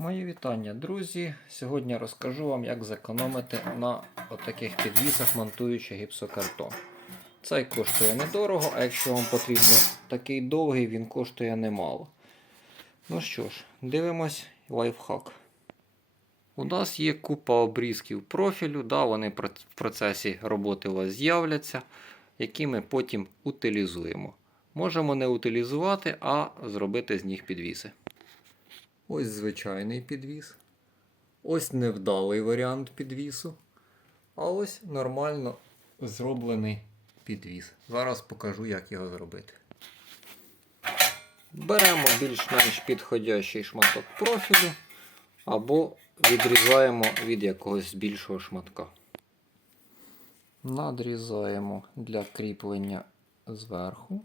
Мої вітання, друзі. Сьогодні розкажу вам, як зекономити на таких підвісах, монтуючи гіпсокартон. Цей коштує недорого, а якщо вам потрібно такий довгий, він коштує немало. Ну що ж, дивимось лайфхак. У нас є купа обрізків профілю, да, вони в процесі роботи у вас з'являться, які ми потім утилізуємо. Можемо не утилізувати, а зробити з них підвіси. Ось звичайний підвіс. Ось невдалий варіант підвісу. А ось нормально зроблений підвіс. Зараз покажу, як його зробити. Беремо більш-менш підходящий шматок профілю або відрізаємо від якогось більшого шматка. Надрізаємо для кріплення зверху.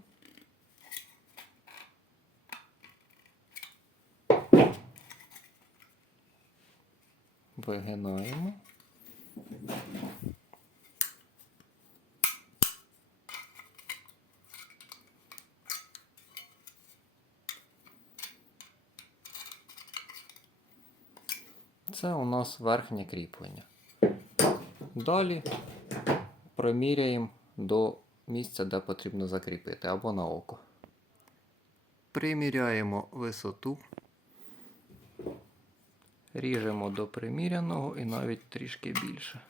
Вигинаємо. Це у нас верхнє кріплення. Далі приміряємо до місця, де потрібно закріпити, або на око. Приміряємо висоту. Ріжемо до приміряного і навіть трішки більше.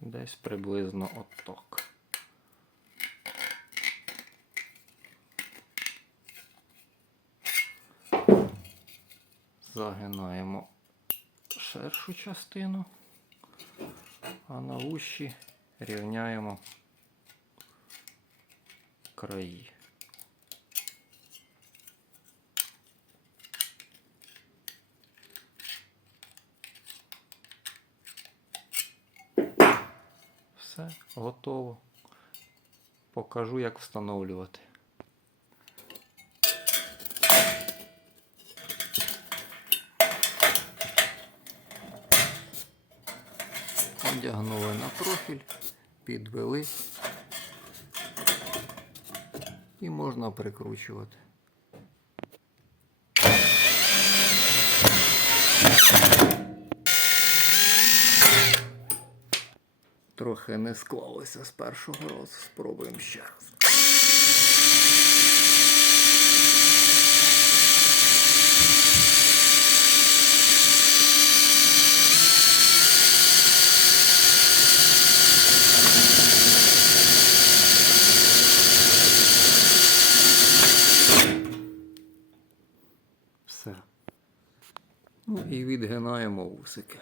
Десь приблизно отак. Загинаємо ширшу частину, а на вущі рівняємо краї. Все, готово. Покажу, як встановлювати. Одягнули на профіль, підвели і можна прикручувати. Трохи не склалося з першого разу. Спробуємо ще раз. Все. Ну і відгинаємо вусики.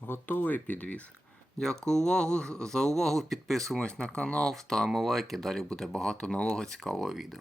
Готовий підвіз. Дякую увагу, за увагу. Підписуємось на канал, ставимо лайки. Далі буде багато нового цікавого відео.